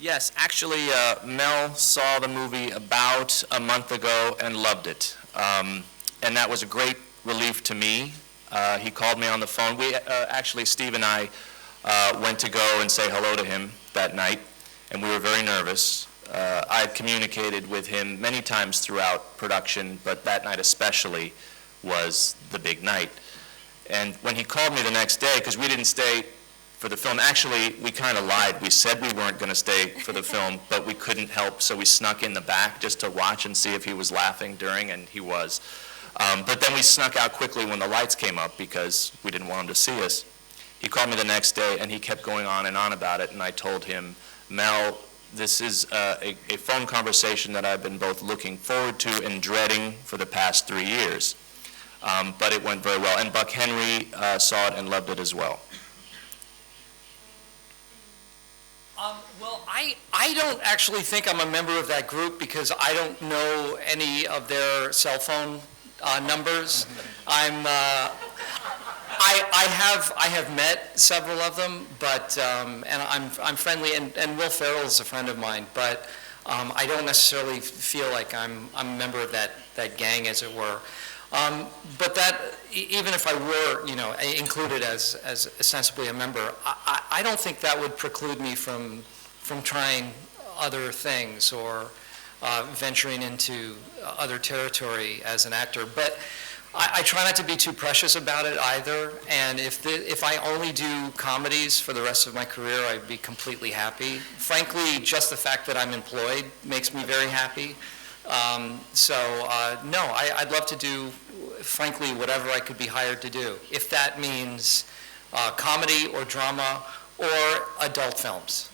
Yes, actually, Mel saw the movie about a month ago and loved it. And that was a great relief to me. He called me on the phone. Actually, Steve and I went to go and say hello to him that night, and we were very nervous. I had communicated with him many times throughout production, but that night especially was the big night. And when he called me the next day, because we didn't stay for the film, actually, we kind of lied. We said we weren't going to stay for the film, but we couldn't help, so we snuck in the back just to watch and see if he was laughing during, and he was. But then we snuck out quickly when the lights came up because we didn't want him to see us. He called me the next day, and he kept going on and on about it, and I told him, Mel, this is a phone conversation that I've been both looking forward to and dreading for the past 3 years. But it went very well, and Buck Henry saw it and loved it as well. Well, I don't actually think I'm a member of that group because I don't know any of their cell phone numbers. I have met several of them, but and I'm friendly, and Will Ferrell is a friend of mine, but I don't necessarily feel like I'm a member of that gang, as it were. But that, even if I were, included as ostensibly a member, I don't think that would preclude me from trying other things or venturing into other territory as an actor. But I try not to be too precious about it either. And if I only do comedies for the rest of my career, I'd be completely happy. Frankly, just the fact that I'm employed makes me very happy. No, I'd love to do, frankly, whatever I could be hired to do, if that means comedy or drama or adult films.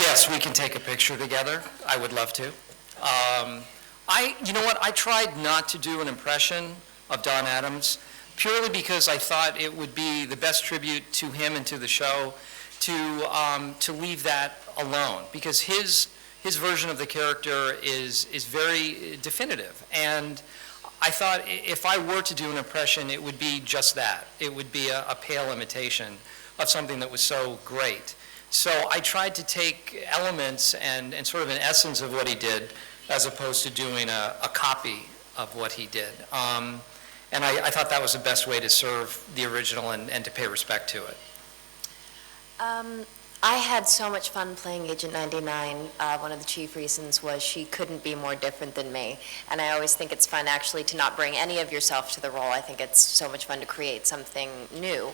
Yes, we can take a picture together. I would love to. You know what? I tried not to do an impression of Don Adams purely because I thought it would be the best tribute to him and to the show to leave that alone, because his version of the character is very definitive. And I thought if I were to do an impression, it would be just that. It would be a pale imitation of something that was so great. So I tried to take elements and sort of an essence of what he did, as opposed to doing a copy of what he did. And I thought that was the best way to serve the original and to pay respect to it. I had so much fun playing Agent 99. One of the chief reasons was she couldn't be more different than me. And I always think it's fun actually to not bring any of yourself to the role. I think it's so much fun to create something new.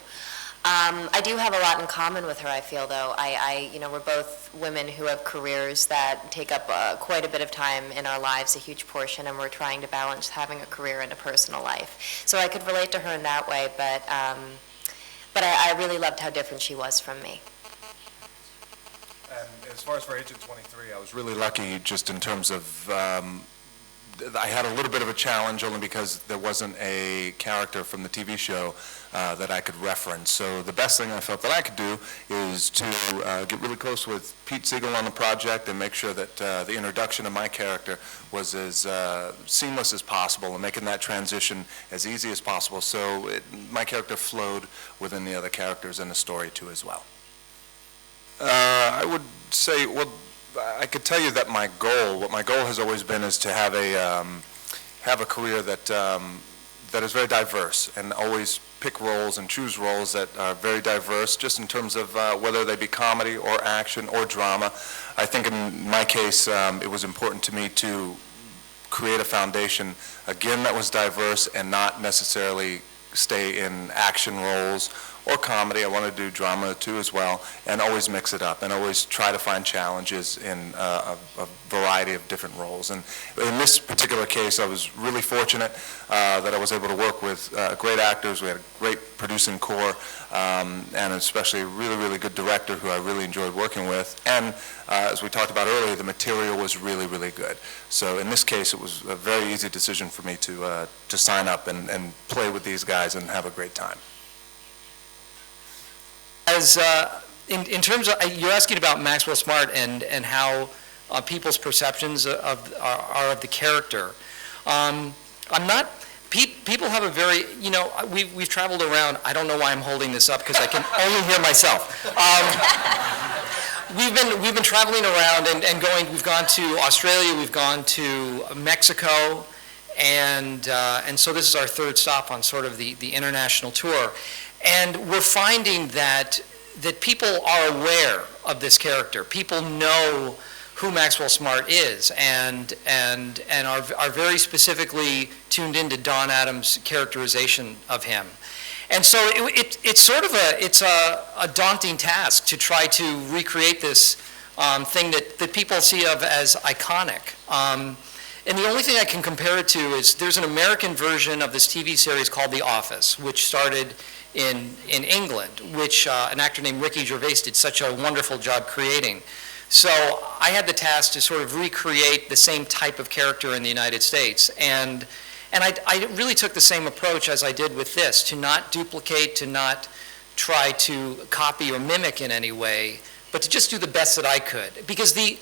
I do have a lot in common with her, I feel, though. We're both women who have careers that take up quite a bit of time in our lives, a huge portion, and we're trying to balance having a career and a personal life. So I could relate to her in that way, but I really loved how different she was from me. And as far as for Agent 23, I was really lucky just in terms of I had a little bit of a challenge only because there wasn't a character from the TV show that I could reference. So the best thing I felt that I could do is to get really close with Pete Siegel on the project and make sure that the introduction of my character was as seamless as possible and making that transition as easy as possible. So my character flowed within the other characters in the story too as well. I would say, well, I could tell you that what my goal has always been is to have a career that is very diverse and always pick roles and choose roles that are very diverse, just in terms of whether they be comedy or action or drama. I think in my case, it was important to me to create a foundation, again, that was diverse and not necessarily stay in action roles or comedy. I want to do drama too as well, and always mix it up and always try to find challenges in a variety of different roles. And in this particular case, I was really fortunate that I was able to work with great actors. We had a great producing corps, and especially a really, really good director who I really enjoyed working with. And as we talked about earlier, the material was really, really good. So in this case, it was a very easy decision for me to sign up and play with these guys and have a great time. As in terms of, you're asking about Maxwell Smart and how people's perceptions are of the character. I'm not. People have a very, we've traveled around. I don't know why I'm holding this up because I can only hear myself. we've been traveling around and going, we've gone to Australia, we've gone to Mexico, and so this is our third stop on sort of the international tour. And we're finding that people are aware of this character. People know who Maxwell Smart is, and are very specifically tuned into Don Adams' characterization of him. And so it's sort of a daunting task to try to recreate this thing that people see of as iconic. And the only thing I can compare it to is there's an American version of this TV series called The Office, which started in England, which an actor named Ricky Gervais did such a wonderful job creating. So I had the task to sort of recreate the same type of character in the United States. And I really took the same approach as I did with this, to not duplicate, to not try to copy or mimic in any way, but to just do the best that I could. Because the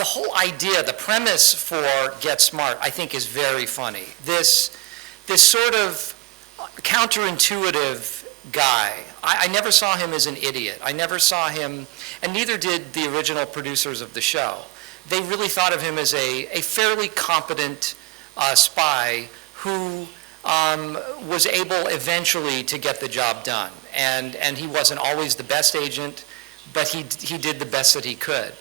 whole idea, the premise for Get Smart, I think is very funny. This sort of counterintuitive guy, I never saw him as an idiot. I never saw him, and neither did the original producers of the show. They really thought of him as a fairly competent spy who was able eventually to get the job done. And he wasn't always the best agent, but he did the best that he could.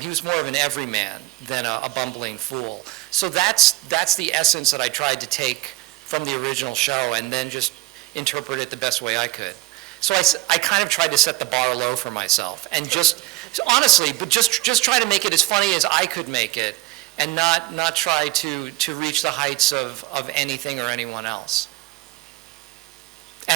He was more of an everyman than a bumbling fool. So that's the essence that I tried to take from the original show and then just interpret it the best way I could. So I kind of tried to set the bar low for myself and just, honestly, but just try to make it as funny as I could make it and not try to reach the heights of anything or anyone else.